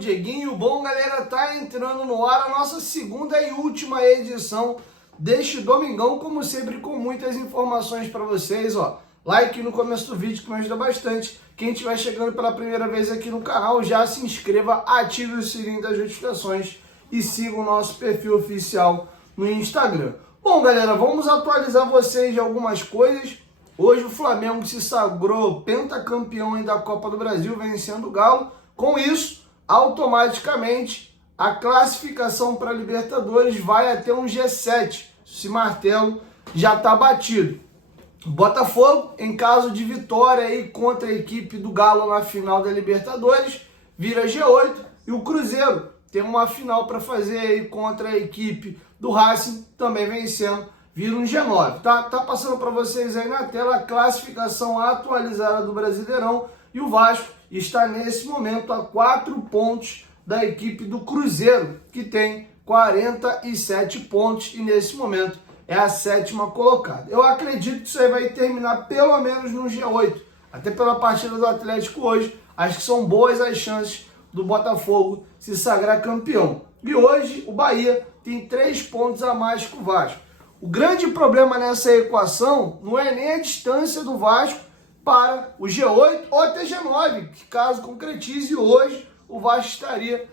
Dieguinho. Bom, galera, tá entrando no ar a nossa segunda e última edição deste domingão, como sempre, com muitas informações para vocês, ó. Like no começo do vídeo que me ajuda bastante. Quem estiver chegando pela primeira vez aqui no canal, já se inscreva, ative o sininho das notificações e siga o nosso perfil oficial no Instagram. Bom, galera, vamos atualizar vocês de algumas coisas. Hoje o Flamengo se sagrou pentacampeão da Copa do Brasil, vencendo o Galo. Com isso, automaticamente, a classificação para a Libertadores vai até um G7. Esse martelo já está batido. O Botafogo, em caso de vitória aí contra a equipe do Galo na final da Libertadores, vira G8. E o Cruzeiro tem uma final para fazer aí contra a equipe do Racing, também vencendo, vira um G9. Tá passando para vocês aí na tela a classificação atualizada do Brasileirão. E o Vasco está nesse momento a 4 pontos da equipe do Cruzeiro, que tem 47 pontos e nesse momento é a 7ª colocada. Eu acredito que isso aí vai terminar pelo menos no G8, até pela partida do Atlético hoje. Acho que são boas as chances do Botafogo se sagrar campeão. E hoje o Bahia tem 3 pontos a mais que o Vasco. O grande problema nessa equação não é nem a distância do Vasco para o G8 ou até G9, que caso concretize hoje, o Vasco estaria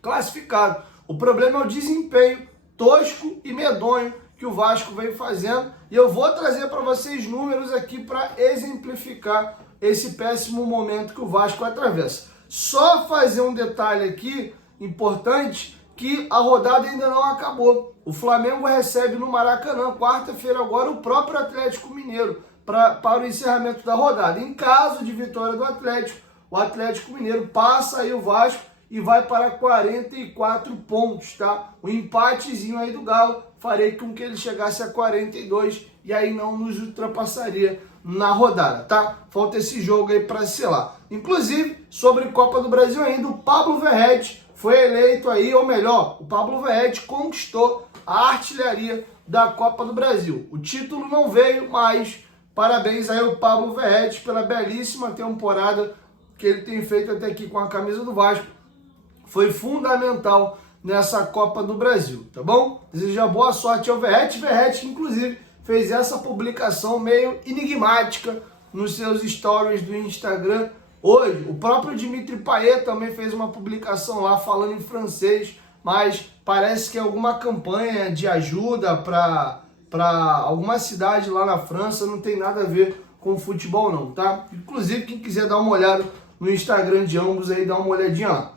classificado. O problema é o desempenho tosco e medonho que o Vasco vem fazendo, e eu vou trazer para vocês números aqui para exemplificar esse péssimo momento que o Vasco atravessa. Só fazer um detalhe aqui importante, que a rodada ainda não acabou. O Flamengo recebe no Maracanã, quarta-feira agora, o próprio Atlético Mineiro, para o encerramento da rodada. Em caso de vitória do Atlético, o Atlético Mineiro passa aí o Vasco e vai para 44 pontos, tá? O empatezinho aí do Galo faria com que ele chegasse a 42 e aí não nos ultrapassaria na rodada, tá? Falta esse jogo aí para selar. Inclusive, sobre Copa do Brasil ainda, o Pablo Verratti foi eleito aí, ou melhor, o Pablo Verratti conquistou a artilharia da Copa do Brasil. O título não veio, mas parabéns aí ao Pablo Verratti pela belíssima temporada que ele tem feito até aqui com a camisa do Vasco. Foi fundamental nessa Copa do Brasil, tá bom? Desejo boa sorte ao Verratti. Verratti, inclusive, fez essa publicação meio enigmática nos seus stories do Instagram hoje. O próprio Dimitri Payet também fez uma publicação lá falando em francês, mas parece que é alguma campanha de ajuda para alguma cidade lá na França, não tem nada a ver com futebol não, tá? Inclusive, quem quiser dar uma olhada no Instagram de ambos aí, dá uma olhadinha lá.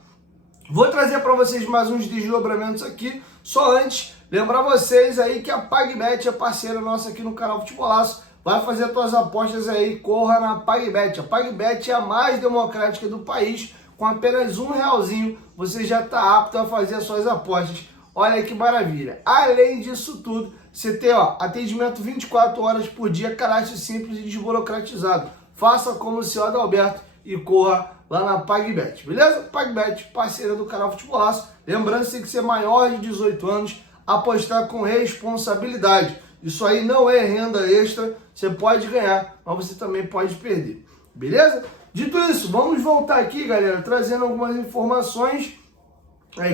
Vou trazer para vocês mais uns desdobramentos aqui. Só antes, lembrar vocês aí que a PagBet é parceira nossa aqui no canal Futebolaço. Vai fazer as tuas apostas aí, corra na PagBet. A PagBet é a mais democrática do país. Com apenas R$1 você já está apto a fazer as suas apostas. Olha que maravilha. Além disso tudo, você tem atendimento 24 horas por dia, cadastro simples e desburocratizado. Faça como o senhor Adalberto e corra lá na PagBet, beleza? PagBet, parceira do canal Futebolaço. Lembrando que tem que ser maior de 18 anos, apostar com responsabilidade. Isso aí não é renda extra, você pode ganhar, mas você também pode perder, beleza? Dito isso, vamos voltar aqui, galera, trazendo algumas informações.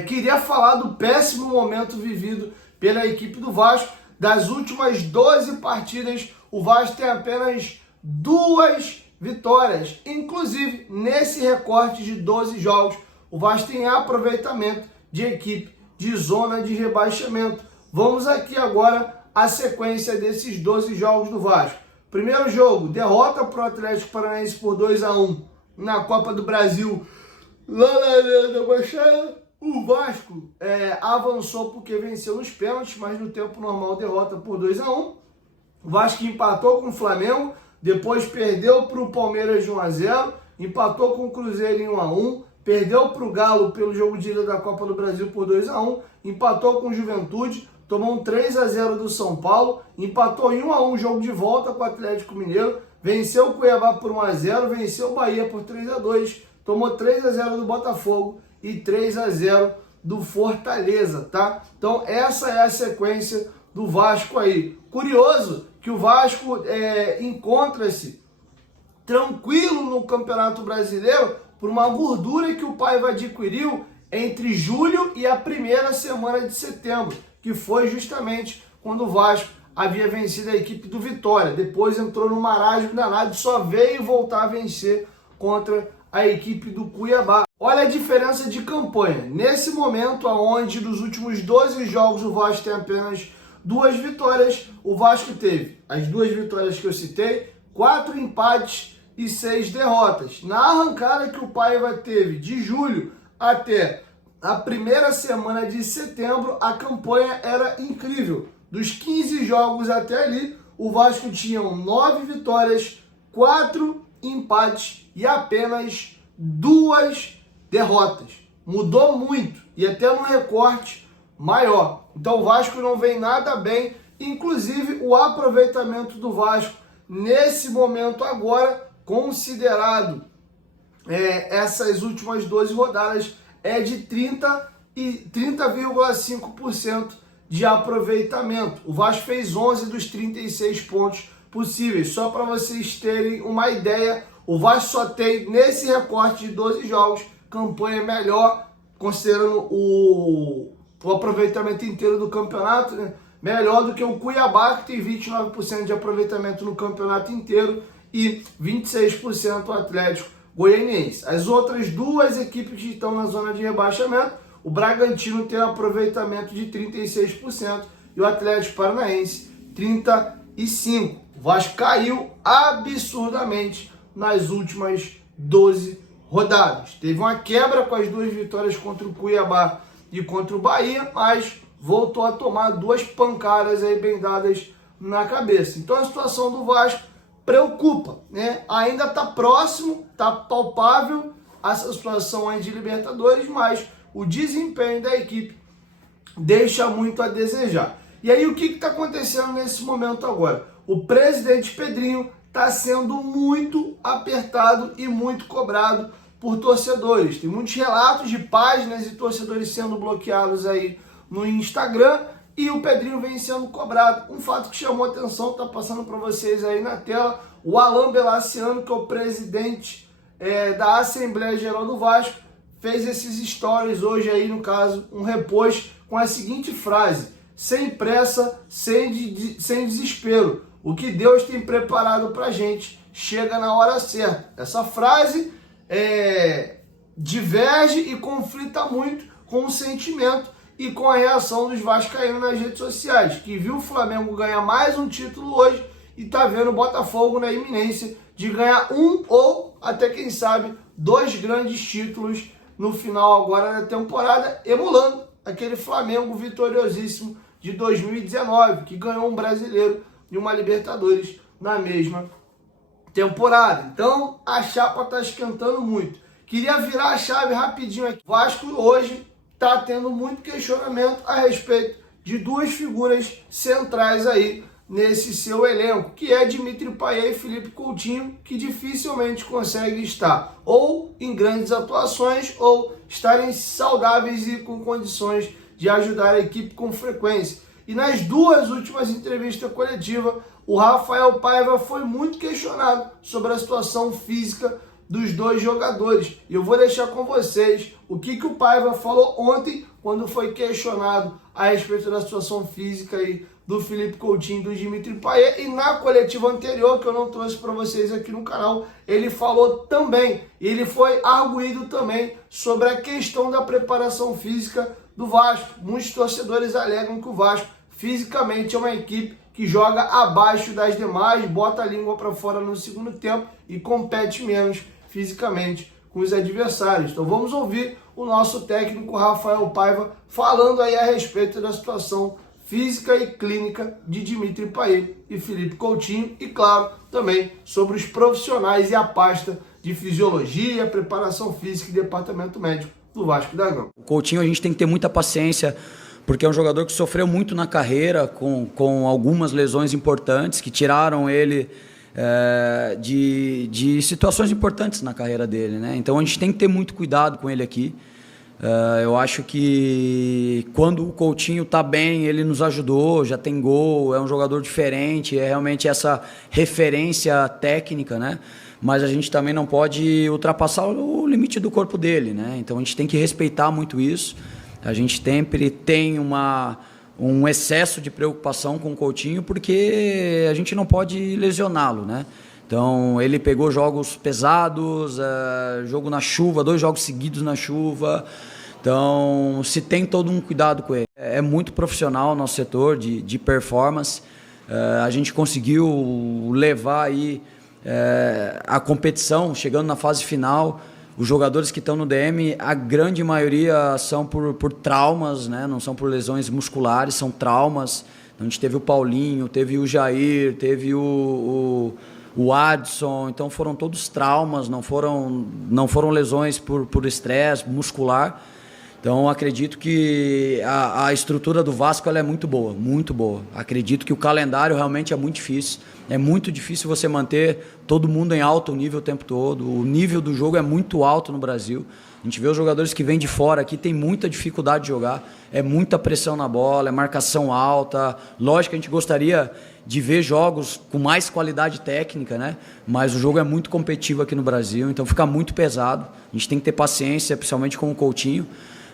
Queria falar do péssimo momento vivido pela equipe do Vasco. Das últimas 12 partidas, o Vasco tem apenas 2 vitórias. Inclusive, nesse recorte de 12 jogos, o Vasco tem aproveitamento de equipe de zona de rebaixamento. Vamos aqui agora a sequência desses 12 jogos do Vasco. Primeiro jogo, derrota para o Atlético Paranaense por 2-1 na Copa do Brasil, lá na Arena da Baixada. O Vasco avançou porque venceu nos pênaltis, mas no tempo normal derrota por 2-1. O Vasco empatou com o Flamengo, depois perdeu para o Palmeiras de 1-0, empatou com o Cruzeiro em 1-1, perdeu para o Galo pelo jogo de ida da Copa do Brasil por 2-1, empatou com o Juventude, tomou um 3-0 do São Paulo, empatou em 1-1 jogo de volta com o Atlético Mineiro, venceu o Cuiabá por 1-0, venceu o Bahia por 3-2, tomou 3-0 do Botafogo e 3-0 do Fortaleza, tá? Então essa é a sequência do Vasco aí. Curioso que o Vasco encontra-se tranquilo no Campeonato Brasileiro por uma gordura que o Paiva adquiriu entre julho e a primeira semana de setembro, que foi justamente quando o Vasco havia vencido a equipe do Vitória. Depois entrou no marasmo danado, só veio voltar a vencer contra a equipe do Cuiabá. Olha a diferença de campanha. Nesse momento, onde nos últimos 12 jogos o Vasco tem apenas 2 vitórias, o Vasco teve as 2 vitórias que eu citei, 4 empates e 6 derrotas. Na arrancada que o Paiva teve de julho até a primeira semana de setembro, a campanha era incrível. Dos 15 jogos até ali, o Vasco tinha 9 vitórias, 4 empates e apenas 2 derrotas. Mudou muito e até no recorte maior. Então o Vasco não vem nada bem, inclusive o aproveitamento do Vasco nesse momento agora, considerado essas últimas 12 rodadas, é de 30,5% de aproveitamento. O Vasco fez 11 dos 36 pontos possíveis. Só para vocês terem uma ideia, o Vasco só tem, nesse recorte de 12 jogos, campanha melhor, considerando o aproveitamento inteiro do campeonato, né? Melhor do que o Cuiabá, que tem 29% de aproveitamento no campeonato inteiro, e 26% o Atlético Goianiense. As outras 2 equipes que estão na zona de rebaixamento, o Bragantino tem um aproveitamento de 36% e o Atlético Paranaense 35%. O Vasco caiu absurdamente nas últimas 12 rodadas. Teve uma quebra com as 2 vitórias contra o Cuiabá e contra o Bahia, mas voltou a tomar 2 pancadas aí bem dadas na cabeça. Então a situação do Vasco preocupa, né? Ainda está próximo, está palpável essa situação aí de Libertadores, mas o desempenho da equipe deixa muito a desejar. E aí o que está acontecendo nesse momento agora? O presidente Pedrinho está sendo muito apertado e muito cobrado por torcedores. Tem muitos relatos de páginas e torcedores sendo bloqueados aí no Instagram e o Pedrinho vem sendo cobrado. Um fato que chamou atenção, está passando para vocês aí na tela, o Alan Belaciano, que é o presidente da Assembleia Geral do Vasco, fez esses stories hoje aí, no caso, um repost com a seguinte frase: sem pressa, sem desespero. O que Deus tem preparado pra gente chega na hora certa. Essa frase diverge e conflita muito com o sentimento e com a reação dos vascaínos nas redes sociais, que viu o Flamengo ganhar mais um título hoje e tá vendo o Botafogo na iminência de ganhar um ou até, quem sabe, 2 grandes títulos no final agora da temporada, emulando aquele Flamengo vitoriosíssimo de 2019, que ganhou um brasileiro e uma Libertadores na mesma temporada. Então a chapa está esquentando muito. Queria virar a chave rapidinho aqui. O Vasco hoje está tendo muito questionamento a respeito de 2 figuras centrais aí nesse seu elenco, que é Dimitri Payet e Felipe Coutinho, que dificilmente conseguem estar ou em grandes atuações ou estarem saudáveis e com condições de ajudar a equipe com frequência. E nas 2 últimas entrevistas coletivas, o Rafael Paiva foi muito questionado sobre a situação física dos 2 jogadores. E eu vou deixar com vocês o que o Paiva falou ontem, quando foi questionado a respeito da situação física aí do Felipe Coutinho e do Dimitri Payet. E na coletiva anterior, que eu não trouxe para vocês aqui no canal, ele falou também, ele foi arguído também sobre a questão da preparação física do Vasco. Muitos torcedores alegam que o Vasco fisicamente é uma equipe que joga abaixo das demais, bota a língua para fora no segundo tempo e compete menos fisicamente com os adversários. Então vamos ouvir o nosso técnico Rafael Paiva falando aí a respeito da situação física e clínica de Dimitri Payet e Felipe Coutinho e, claro, também sobre os profissionais e a pasta de fisiologia, preparação física e departamento médico do Vasco da Gama. O Coutinho a gente tem que ter muita paciência, porque é um jogador que sofreu muito na carreira com algumas lesões importantes que tiraram ele de situações importantes na carreira dele, né? Então a gente tem que ter muito cuidado com ele aqui. Eu acho que quando o Coutinho está bem, ele nos ajudou, já tem gol, é um jogador diferente, é realmente essa referência técnica, né? mas a gente também não pode ultrapassar o limite do corpo dele, né? Então a gente tem que respeitar muito isso. A gente sempre tem um excesso de preocupação com o Coutinho, porque a gente não pode lesioná-lo, né? Então ele pegou jogos pesados, jogo na chuva, 2 jogos seguidos na chuva. Então se tem todo um cuidado com ele. É muito profissional o nosso setor de performance. A gente conseguiu levar aí a competição, chegando na fase final. Os jogadores que estão no DM, a grande maioria são por traumas, né? Não são por lesões musculares, são traumas. A gente teve o Paulinho, teve o Jair, teve o Adson, então foram todos traumas, não foram lesões por estresse muscular. Então acredito que a estrutura do Vasco ela é muito boa, muito boa. Acredito que o calendário realmente é muito difícil. É muito difícil você manter todo mundo em alto nível o tempo todo. O nível do jogo é muito alto no Brasil. A gente vê os jogadores que vêm de fora aqui, tem muita dificuldade de jogar. É muita pressão na bola, é marcação alta. Lógico que a gente gostaria de ver jogos com mais qualidade técnica, né? Mas o jogo é muito competitivo aqui no Brasil, então fica muito pesado. A gente tem que ter paciência, principalmente com o Coutinho.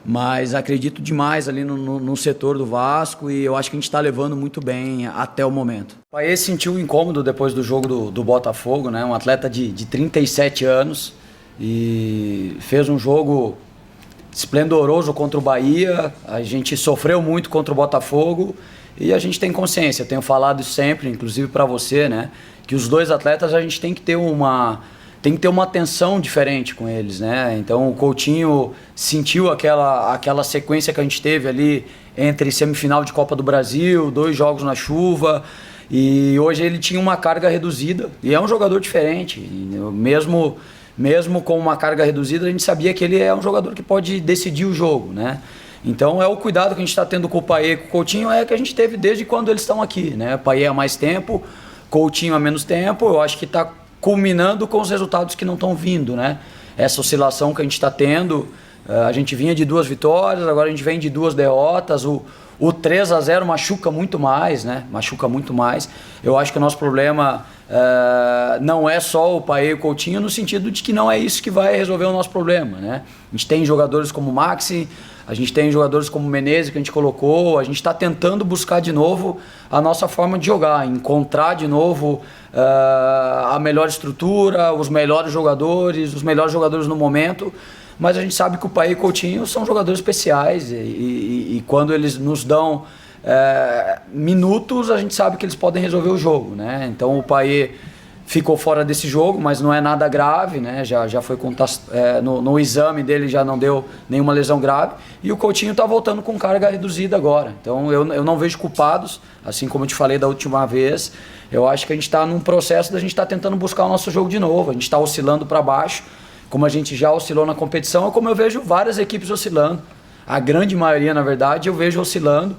Mas acredito demais ali no setor do Vasco e eu acho que a gente está levando muito bem até o momento. O Payet sentiu um incômodo depois do jogo do Botafogo, né? Um atleta de 37 anos e fez um jogo esplendoroso contra o Bahia. A gente sofreu muito contra o Botafogo e a gente tem consciência, tenho falado isso sempre, inclusive para você, né? Que os 2 atletas a gente tem que ter uma atenção diferente com eles, né? Então o Coutinho sentiu aquela sequência que a gente teve ali entre semifinal de Copa do Brasil, 2 jogos na chuva, e hoje ele tinha uma carga reduzida, e é um jogador diferente, mesmo com uma carga reduzida, a gente sabia que ele é um jogador que pode decidir o jogo, né? Então é o cuidado que a gente está tendo com o Payet e com o Coutinho, é que a gente teve desde quando eles estão aqui, né? Payet há mais tempo, Coutinho há menos tempo, eu acho que está culminando com os resultados que não estão vindo, né? Essa oscilação que a gente está tendo, a gente vinha de 2 vitórias, agora a gente vem de 2 derrotas, o 3-0 machuca muito mais, né? Machuca muito mais. Eu acho que o nosso problema não é só o Payet e o Coutinho, no sentido de que não é isso que vai resolver o nosso problema, né? A gente tem jogadores como o Maxi, a gente tem jogadores como o Menezes que a gente colocou, a gente está tentando buscar de novo a nossa forma de jogar, encontrar de novo a melhor estrutura, os melhores jogadores no momento, mas a gente sabe que o Payet e o Coutinho são jogadores especiais e quando eles nos dão minutos, a gente sabe que eles podem resolver o jogo, né? Então o Payet ficou fora desse jogo, mas não é nada grave, né? Já foi no exame dele já não deu nenhuma lesão grave. E o Coutinho está voltando com carga reduzida agora. Então eu não vejo culpados, assim como eu te falei da última vez. Eu acho que a gente está num processo da gente estar tentando buscar o nosso jogo de novo. A gente está oscilando para baixo, como a gente já oscilou na competição, como eu vejo várias equipes oscilando. A grande maioria, na verdade, eu vejo oscilando.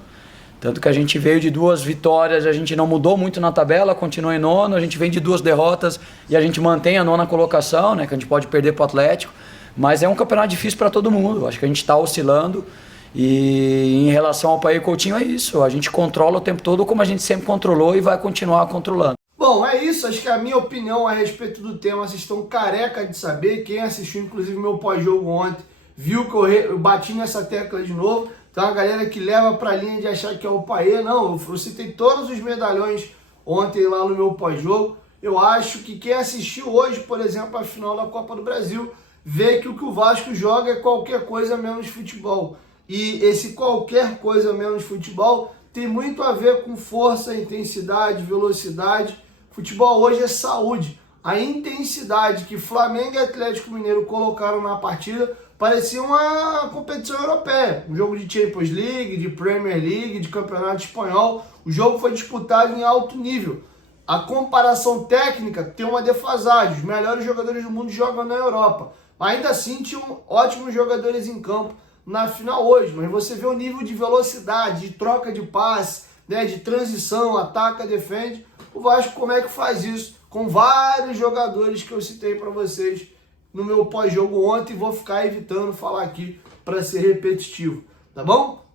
Tanto que a gente veio de 2 vitórias, a gente não mudou muito na tabela, continua em nono, a gente vem de 2 derrotas e a gente mantém a 9ª colocação, né, que a gente pode perder para o Atlético, mas é um campeonato difícil para todo mundo, acho que a gente está oscilando e em relação ao Payet e Coutinho é isso, a gente controla o tempo todo como a gente sempre controlou e vai continuar controlando. Bom, é isso, acho que a minha opinião a respeito do tema, vocês estão careca de saber, quem assistiu inclusive meu pós-jogo ontem, viu que eu bati nessa tecla de novo. Então a galera que leva pra linha de achar que é o Payet, não, eu citei todos os medalhões ontem lá no meu pós-jogo. Eu acho que quem assistiu hoje, por exemplo, a final da Copa do Brasil, vê que o Vasco joga é qualquer coisa menos futebol. E esse qualquer coisa menos futebol tem muito a ver com força, intensidade, velocidade. Futebol hoje é saúde. A intensidade que Flamengo e Atlético Mineiro colocaram na partida parecia uma competição europeia, um jogo de Champions League, de Premier League, de Campeonato Espanhol. O jogo foi disputado em alto nível. A comparação técnica tem uma defasagem. Os melhores jogadores do mundo jogam na Europa. Ainda assim, tinham ótimos jogadores em campo na final hoje. Mas você vê o nível de velocidade, de troca de passe, né, de transição, ataca, defende. O Vasco como é que faz isso? Com vários jogadores que eu citei para vocês no meu pós-jogo ontem, e vou ficar evitando falar aqui para ser repetitivo, tá bom?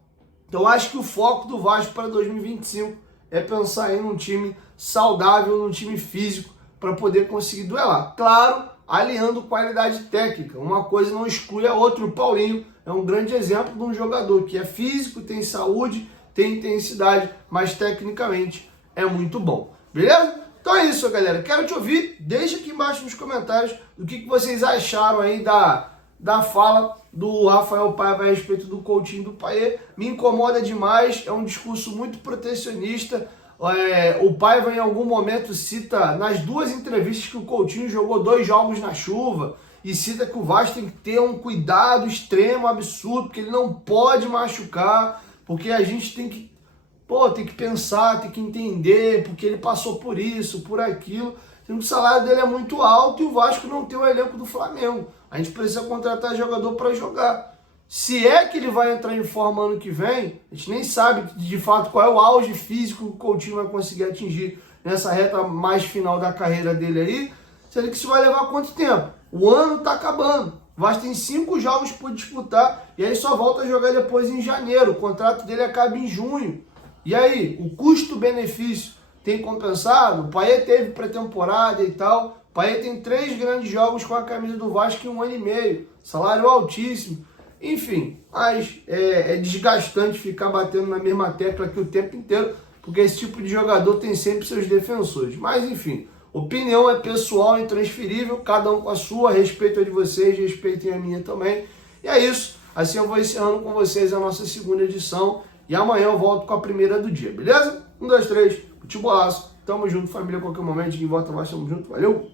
Então acho que o foco do Vasco para 2025 é pensar em um time saudável, num time físico, para poder conseguir duelar. Claro, aliando qualidade técnica. Uma coisa não exclui a outra. O Paulinho é um grande exemplo de um jogador que é físico, tem saúde, tem intensidade, mas tecnicamente é muito bom. Beleza? Então é isso, galera. Quero te ouvir. Deixa aqui embaixo nos comentários o que vocês acharam aí da fala do Rafael Paiva a respeito do Coutinho e do Payet. Me incomoda demais, é um discurso muito protecionista. O Paiva em algum momento cita, nas duas entrevistas, que o Coutinho jogou 2 jogos na chuva, e cita que o Vasco tem que ter um cuidado extremo, absurdo, porque ele não pode machucar, porque a gente tem que pensar, tem que entender, porque ele passou por isso, por aquilo. O salário dele é muito alto e o Vasco não tem o elenco do Flamengo. A gente precisa contratar jogador para jogar. Se é que ele vai entrar em forma ano que vem, a gente nem sabe de fato qual é o auge físico que o Coutinho vai conseguir atingir nessa reta mais final da carreira dele aí. Sendo que isso vai levar quanto tempo? O ano está acabando. O Vasco tem 5 jogos por disputar e aí só volta a jogar depois em janeiro. O contrato dele acaba em junho. E aí, o custo-benefício tem compensado? O Payet teve pré-temporada e tal. O Payet tem 3 grandes jogos com a camisa do Vasco em 1 ano e meio. Salário altíssimo. Enfim, mas é desgastante ficar batendo na mesma tecla aqui o tempo inteiro, porque esse tipo de jogador tem sempre seus defensores. Mas enfim, opinião é pessoal, intransferível, cada um com a sua, respeito a de vocês, respeitem a minha também. E é isso, assim eu vou encerrando com vocês a nossa segunda edição, e amanhã eu volto com a primeira do dia, beleza? 1, 2, 3, futebolaço, tamo junto, família, a qualquer momento, de volta, nós tamo junto, valeu!